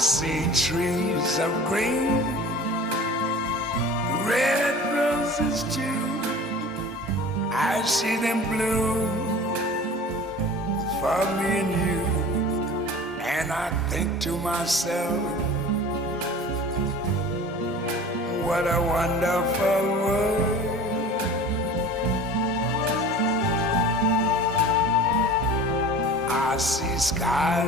see trees of green, red roses too. I see them bloom for me and you. And I think to myself, what a wonderful world. I see skies